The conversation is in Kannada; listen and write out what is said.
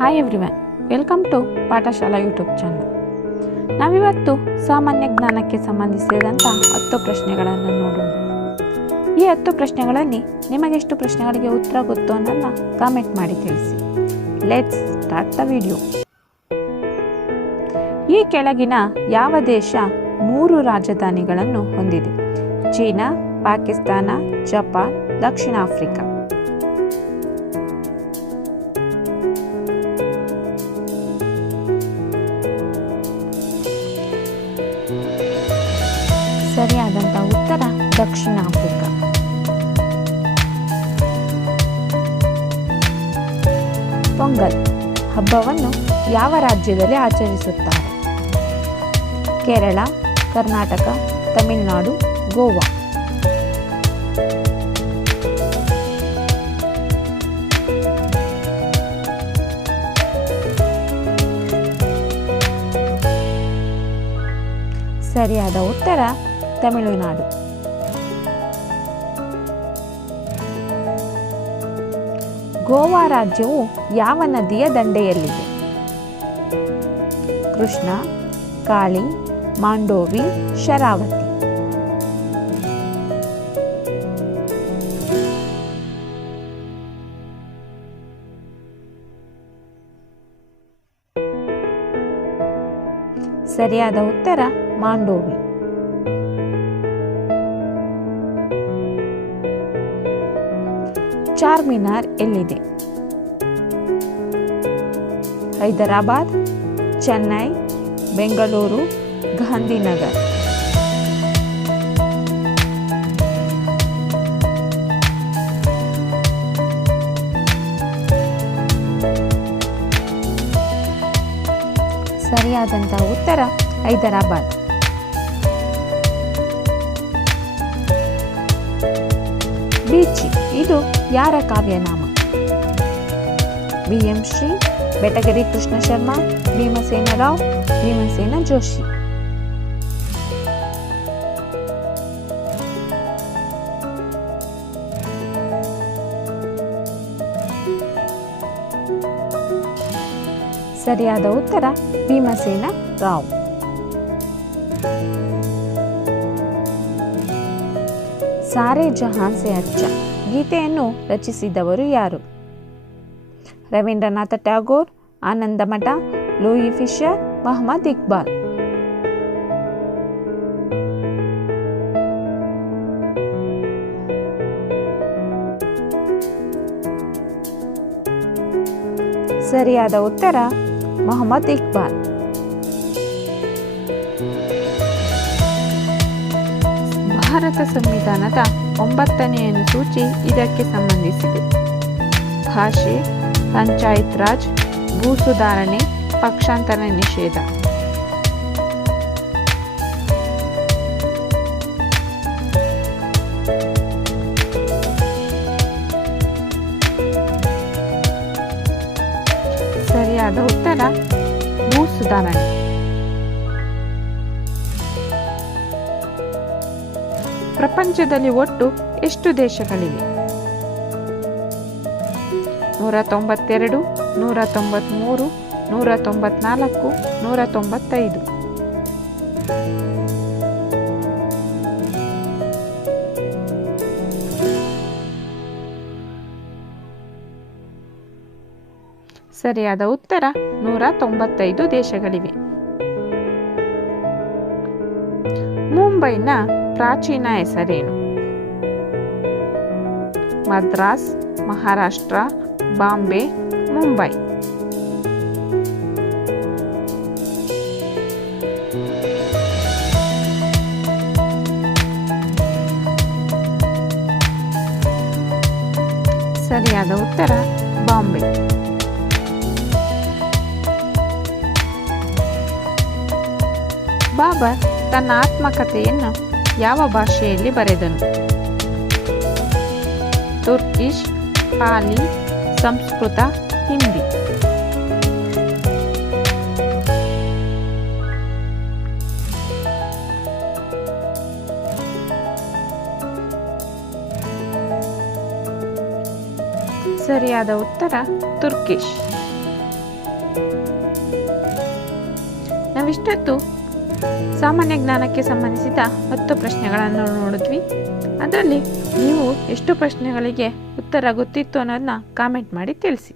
Hi everyone, welcome to Pathshala YouTube channel. ನಾವಿವತ್ತು ಸಾಮಾನ್ಯ ಜ್ಞಾನಕ್ಕೆ ಸಂಬಂಧಿಸಿದಂಥ 10 ಪ್ರಶ್ನೆಗಳನ್ನು ನೋಡೋಣ. ಈ 10 ಪ್ರಶ್ನೆಗಳಲ್ಲಿ ನಿಮಗೆಷ್ಟು ಪ್ರಶ್ನೆಗಳಿಗೆ ಉತ್ತರ ಗೊತ್ತು ಅನ್ನೋದನ್ನ ಕಾಮೆಂಟ್ ಮಾಡಿ ತಿಳಿಸಿ. Let's start the video. ಈ ಕೆಳಗಿನ ಯಾವ ದೇಶ 3 ರಾಜಧಾನಿಗಳನ್ನು ಹೊಂದಿದೆ? ಚೀನಾ, ಪಾಕಿಸ್ತಾನ, ಜಪಾನ್, ದಕ್ಷಿಣ ಆಫ್ರಿಕಾ. ಸರಿಯಾದಂಥ ಉತ್ತರ ದಕ್ಷಿಣ ಆಫ್ರಿಕಾ. ಪೊಂಗಲ್ ಹಬ್ಬವನ್ನು ಯಾವ ರಾಜ್ಯದಲ್ಲಿ ಆಚರಿಸುತ್ತಾರೆ? ಕೇರಳ, ಕರ್ನಾಟಕ, ತಮಿಳುನಾಡು, ಗೋವಾ. ಸರಿಯಾದ ಉತ್ತರ ತಮಿಳುನಾಡು. ಗೋವಾ ರಾಜ್ಯವು ಯಾವ ನದಿಯ ದಂಡೆಯಲ್ಲಿದೆ? ಕೃಷ್ಣ, ಕಾಳಿ, ಮಾಂಡೋವಿ, ಶರಾವತಿ. ಸರಿಯಾದ ಉತ್ತರ ಮಾಂಡೋವಿ. ಚಾರ್ಮಿನಾರ್ ಎಲ್ಲಿದೆ? ಹೈದರಾಬಾದ್, ಚೆನ್ನೈ, ಬೆಂಗಳೂರು, ಗಾಂಧಿನಗರ್. ಸರಿಯಾದಂಥ ಉತ್ತರ ಹೈದರಾಬಾದ್. ಬೀಚಿ ಇದು ಯಾರ ಕಾವ್ಯನಾಮ? BM ಶ್ರೀ, ಬೆಟಗೆರೆ ಕೃಷ್ಣ ಶರ್ಮಾ, ಭೀಮಸೇನ ರಾವ್, ಭೀಮಸೇನ ಜೋಶಿ. ಸರಿಯಾದ ಉತ್ತರ ಭೀಮಸೇನ ರಾವ್. ಸಾರೆ ಜಹಾನ್ ಸೆ ಅಚ್ಚಾ ಗೀತೆಯನ್ನು ರಚಿಸಿದವರು ಯಾರು? ರವೀಂದ್ರನಾಥ ಟ್ಯಾಗೋರ್, ಆನಂದ ಮಠ, ಲೂಯಿ ಫಿಶರ್, ಮೊಹಮ್ಮದ್ ಇಕ್ಬಾಲ್. ಸರಿಯಾದ ಉತ್ತರ ಮೊಹಮ್ಮದ್ ಇಕ್ಬಾಲ್. ಭಾರತ ಸಂವಿಧಾನದ 9ನೇ ಅನುಸೂಚಿ ಇದಕ್ಕೆ ಸಂಬಂಧಿಸಿದೆ. ಭಾಷೆ, ಪಂಚಾಯತ್ ರಾಜ್, ಭೂ ಸುಧಾರಣೆ, ಪಕ್ಷಾಂತರ ನಿಷೇಧ. ಸರಿಯಾದ ಉತ್ತರ ಭೂ ಸುಧಾರಣೆ. ಪ್ರಪಂಚದಲ್ಲಿ ಒಟ್ಟು ಎಷ್ಟು ದೇಶಗಳಿವೆ? 192, 193, 194, 195. ಸರಿಯಾದ ಉತ್ತರ 195 ದೇಶಗಳಿವೆ. ಮುಂಬೈನ ಪ್ರಾಚೀನ ಹೆಸರೇನು? ಮದ್ರಾಸ್, ಮಹಾರಾಷ್ಟ್ರ, ಬಾಂಬೆ, ಮುಂಬೈ. ಸರಿಯಾದ ಉತ್ತರ ಬಾಂಬೆ. ಬಾಬರ್ ತನ್ನ ಆತ್ಮಕಥೆಯನ್ನು ಯಾವ ಭಾಷೆಯಲ್ಲಿ ಬರೆದನು? ತುರ್ಕಿಶ್, ಪಾಲಿ, ಸಂಸ್ಕೃತ, ಹಿಂದಿ. ಸರಿಯಾದ ಉತ್ತರ ತುರ್ಕಿಶ್. ನಾವಿಷ್ಟೊತ್ತು ಸಾಮಾನ್ಯ ಜ್ಞಾನಕ್ಕೆ ಸಂಬಂಧಿಸಿದ 10 ಪ್ರಶ್ನೆಗಳನ್ನು ನೋಡಿದ್ವಿ. ಅದರಲ್ಲಿ ನೀವು ಎಷ್ಟು ಪ್ರಶ್ನೆಗಳಿಗೆ ಉತ್ತರ ಗೊತ್ತಿತ್ತು ಅನ್ನೋದನ್ನ ಕಾಮೆಂಟ್ ಮಾಡಿ ತಿಳಿಸಿ.